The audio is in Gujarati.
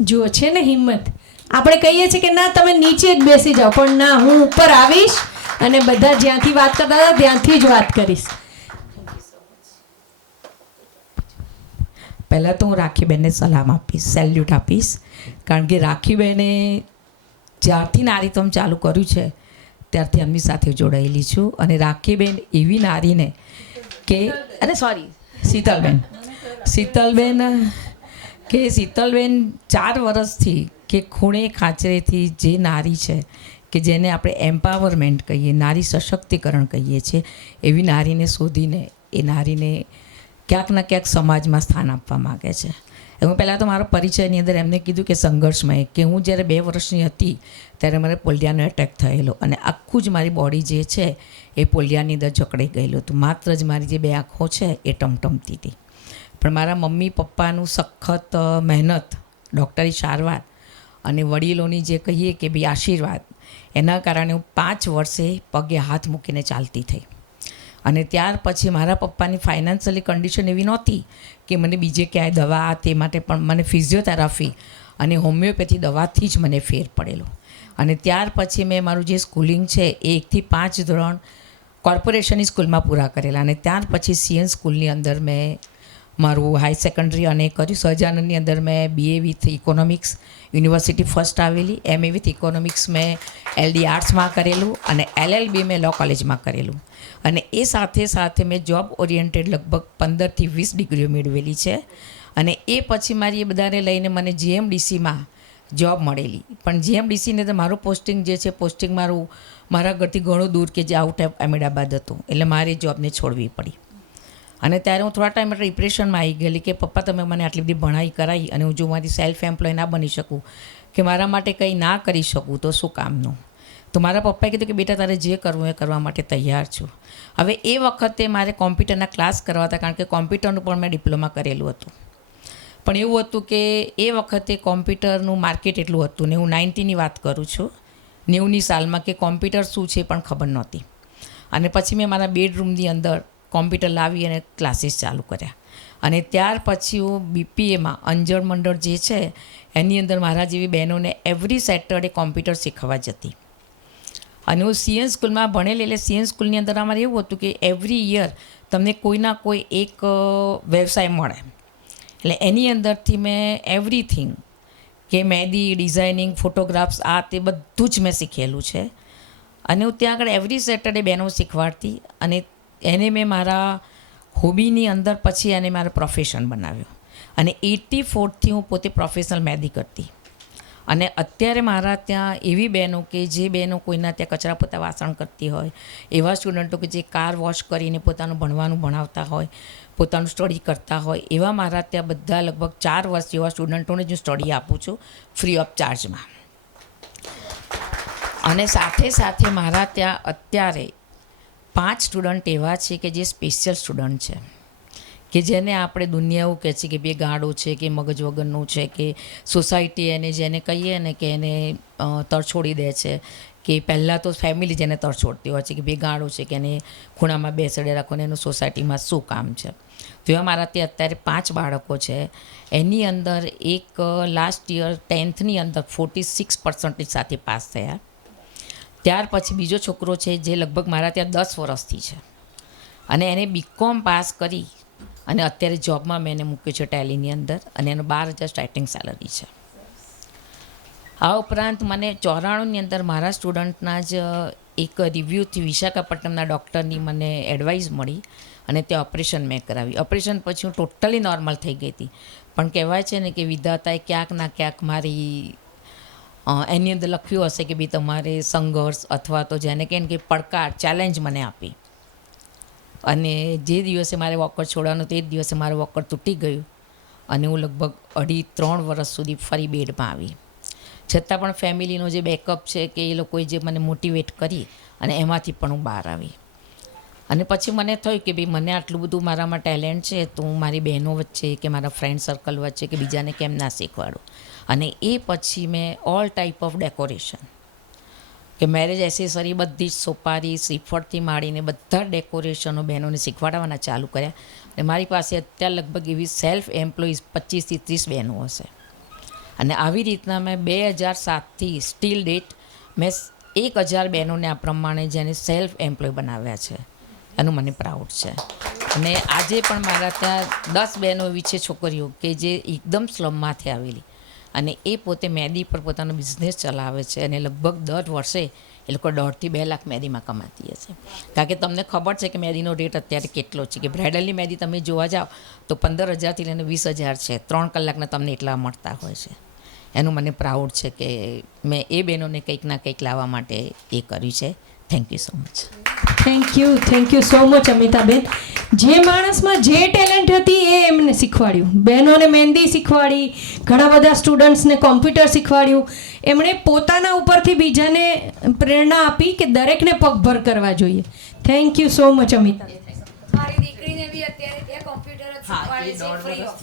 જુઓ છે ને હિંમત. આપણે કહીએ છીએ કે ના તમે નીચે જ બેસી જાઓ, પણ ના, હું ઉપર આવીશ અને બધા જ્યાંથી વાત કરતા હતા ત્યાંથી જ વાત કરીશ. પહેલાં તો હું રાખીબેનને સલામ આપીશ, સેલ્યુટ આપીશ, કારણ કે રાખીબેને જ્યારથી નારીતમ ચાલુ કર્યું છે ત્યારથી એમની સાથે જોડાયેલી છું. અને રાખીબેન એવી નારીને કે શીતલબેન 4 વર્ષથી કે ખૂણે ખાંચરેથી જે નારી છે કે જેને આપણે એમ્પાવરમેન્ટ કહીએ, નારી સશક્તિકરણ કહીએ છીએ, એવી નારીને શોધીને એ નારીને ક્યાંક ના ક્યાંક સમાજમાં સ્થાન આપવા માગે છે. હું પહેલાં તો મારો પરિચયની અંદર એમને કીધું કે સંઘર્ષમય, કે હું જ્યારે 2 વર્ષની હતી ત્યારે મને પોલિયાનો એટેક થયેલો અને આખું જ મારી બોડી જે છે એ પોલિયાની અંદર જકડાઈ ગયેલું હતું. માત્ર જ મારી જે 2 આંખો છે એ ટમટમતી હતી. પણ મારા મમ્મી પપ્પાનું સખત મહેનત, ડૉક્ટરી સારવાર અને વડીલોની જે કહીએ કે ભાઈ આશીર્વાદ, એના કારણે હું 5 વર્ષે પગે હાથ મૂકીને ચાલતી થઈ. અને ત્યાર પછી મારા પપ્પાની ફાઇનાન્શિયલી કન્ડિશન એવી નહોતી કે મને બીજે ક્યાંય દવા, તે માટે પણ મને ફિઝિયોથેરાપી અને હોમિયોપેથી દવાથી જ મને ફેર પડેલો. અને ત્યાર પછી મેં મારું જે સ્કૂલિંગ છે એ 1 થી 5 ધોરણ કોર્પોરેશનની સ્કૂલમાં પૂરા કરેલા. અને ત્યાર પછી સીએન સ્કૂલની અંદર મેં મારું હાઈ સેકન્ડરી અને કર્યું. સહજાનંદની અંદર મેં BA with economics, university first આવેલી. MA વિથ ઇકોનોમિક્સ મેં LD આર્ટ્સમાં કરેલું અને LLB મેં લો કોલેજમાં કરેલું. અને એ સાથે સાથે મેં જોબ ઓરિએન્ટેડ લગભગ 15 થી 20 ડિગ્રીઓ મેળવેલી છે. અને એ પછી મારી એ બધાને લઈને મને GMDCમાં જોબ મળેલી. પણ GMDCને તો મારું પોસ્ટિંગ જે છે, પોસ્ટિંગ મારું મારા ઘરથી ઘણું દૂર કે જે આઉટ ઓફ અહેમદાબાદ હતું, એટલે મારી જોબને છોડવી પડી. અને ત્યારે હું થોડા ટાઈમ માટે ડિપ્રેશનમાં આવી ગયેલી કે પપ્પા તમે મને આટલી બધી ભણાઈ કરાવી અને હું જો મારી સેલ્ફ એમ્પ્લોય ના બની શકું, કે મારા માટે કંઈ ના કરી શકું તો શું કામનું. તો મારા પપ્પાએ કીધું કે બેટા તારે જે કરવું એ કરવા માટે તૈયાર છું. હવે એ વખતે મારે કોમ્પ્યુટરના ક્લાસ કરવા હતા, કારણ કે કોમ્પ્યુટરનું પણ મેં ડિપ્લોમા કરેલું હતું. પણ એવું હતું કે એ વખતે કોમ્પ્યુટરનું માર્કેટ એટલું હતું ને, હું 90ની વાત કરું છું, 90ની સાલમાં, કે કોમ્પ્યુટર શું છે પણ ખબર નહોતી. અને પછી મેં મારા બેડરૂમની અંદર કોમ્પ્યુટર લાવી અને ક્લાસીસ ચાલુ કર્યા. અને ત્યાર પછી હું BPAમાં અંજળ મંડળ જે છે એની અંદર મારા જેવી બહેનોને એવરી સેટરડે કોમ્પ્યુટર શીખવા જતી. અને હું સીએન સ્કૂલમાં ભણેલી, એટલે સીએન સ્કૂલની અંદર અમારે એવું હતું કે એવરી યર તમને કોઈના કોઈ એક વ્યવસાય મળે. એટલે એની અંદરથી મેં એવરીથિંગ, કે મહેંદી, ડિઝાઇનિંગ, ફોટોગ્રાફ્સ, આ તે બધું જ મેં શીખેલું છે. અને હું ત્યાં આગળ એવરી સેટરડે બહેનો શીખવાડતી. અને એને મેં મારા હોબીની અંદર પછી એને મારો પ્રોફેશન બનાવ્યો. અને 84થી હું પોતે પ્રોફેશનલ મહેંદી કરતી. અને અત્યારે મારા ત્યાં એવી બહેનો કે જે બહેનો કોઈના ત્યાં કચરા પોતા વાસણ કરતી હોય, એવા સ્ટુડન્ટો કે જે કાર વોશ કરીને પોતાનું ભણવાનું ભણાવતા હોય, પોતાનું સ્ટડી કરતા હોય, એવા મારા ત્યાં બધા લગભગ 4 વર્ષ જેવા સ્ટુડન્ટોને જ હું સ્ટડી આપું છું ફ્રી ઓફ ચાર્જમાં. અને સાથે સાથે મારા ત્યાં અત્યારે 5 સ્ટુડન્ટ એવા છે કે જે સ્પેશિયલ સ્ટુડન્ટ છે, કે જેને આપણે દુનિયા એવું કહે છે કે બે ગાડો છે, કે મગજ વગરનું છે, કે સોસાયટી એને જેને કહીએ ને કે એને તરછોડી દે છે, કે પહેલાં તો ફેમિલી જેને તરછોડતી હોય છે કે બે ગાડો છે, કે એને ખૂણામાં બેસાડે રાખો ને એનું સોસાયટીમાં શું કામ છે. તો એવા મારા ત્યાં અત્યારે 5 બાળકો છે. એની અંદર એક લાસ્ટ યર 10thની અંદર 46% સાથે પાસ થયા. ત્યાર પછી બીજો છોકરો છે જે લગભગ મારા ત્યાં 10 વર્ષથી છે, અને એને BCom પાસ કરી અને અત્યારે જોબમાં મેં એને મૂક્યો છે ટેલીની અંદર, અને એનો 12,000 સ્ટાર્ટિંગ સેલરી છે. આ ઉપરાંત મને 94ની અંદર મારા સ્ટુડન્ટના જ એક રિવ્યૂથી વિશાખાપટ્ટનમના ડૉક્ટરની મને એડવાઇસ મળી અને તે ઓપરેશન મેં કરાવી. ઓપરેશન પછી હું ટોટલી નોર્મલ થઈ ગઈ હતી. પણ કહેવાય છે ને કે વિધાતાએ ક્યાંક ના ક્યાંક મારી એની અંદર લખ્યું હશે કે ભાઈ તમારે સંઘર્ષ અથવા તો જેને કહે ને કે પડકાર, ચેલેન્જ મને આપી. અને જે દિવસે મારે વોકર છોડવાનું તે જ દિવસે મારું વોકર તૂટી ગયું અને હું લગભગ 2.5-3 વર્ષ સુધી ફરી બેડમાં આવી. છતાં પણ ફેમિલીનો જે બેકઅપ છે કે એ લોકોએ જે મને મોટિવેટ કરી અને એમાંથી પણ હું બહાર આવી. અને પછી મને થયું કે ભાઈ મને આટલું બધું મારામાં ટેલેન્ટ છે, તો હું મારી બહેનો વચ્ચે કે મારા ફ્રેન્ડ સર્કલ વચ્ચે કે બીજાને કેમ ના શીખવાડું. અને એ પછી મેં ઓલ ટાઈપ ઓફ ડેકોરેશન, કે મેરેજ એસેસરી બધી જ, સોપારી, શ્રીફળથી માંડીને બધા ડેકોરેશનો બહેનોને શીખવાડવાના ચાલુ કર્યા. અને મારી પાસે અત્યારે લગભગ એવી સેલ્ફ એમ્પ્લોઈઝ 25 થી 30 બહેનો હશે. અને આવી રીતના મેં 2007થી સ્ટીલ ડેટ મેં 1000 બહેનોને આ પ્રમાણે જેને સેલ્ફ એમ્પ્લોય બનાવ્યા છે, એનું મને પ્રાઉડ છે. અને આજે પણ મારા ત્યાં 10 બહેનો એવી છે છોકરીઓ કે જે એકદમ સ્લમમાંથી આવેલી અને એ પોતે મહેંદી પર પોતાનો બિઝનેસ ચલાવે છે અને લગભગ દર વર્ષે એ લોકો 1.5 થી 2 લાખ મહેંદીમાં કમાતી હશે. કારણ કે તમને ખબર છે કે મહેંદીનો રેટ અત્યારે કેટલો છે, કે બ્રાઇડલની મહેંદી તમે જોવા જાઓ તો 15,000થી લઈને 20,000 છે, 3 કલાકના તમને એટલા મળતા હોય છે. એનું મને પ્રાઉડ છે કે મેં એ બહેનોને કંઈક ના કંઈક લાવવા માટે એ કર્યું છે. Thank you so much. Thank you so much Amitaben. જે માણસમાં જે ટેલેન્ટ હતી એ એમને શીખવાડ્યું. બહેનોને મહેંદી શીખવાડી, ઘણા બધા સ્ટુડન્ટ્સને કોમ્પ્યુટર શીખવાડ્યું. એમણે પોતાના ઉપરથી બીજાને પ્રેરણા આપી કે દરેકને પગભર કરવા જોઈએ. Thank you so much Amitaben. મારી દીકરીને બી અત્યારે ત્યાં કોમ્પ્યુટર જ શીખવાડે છે free of.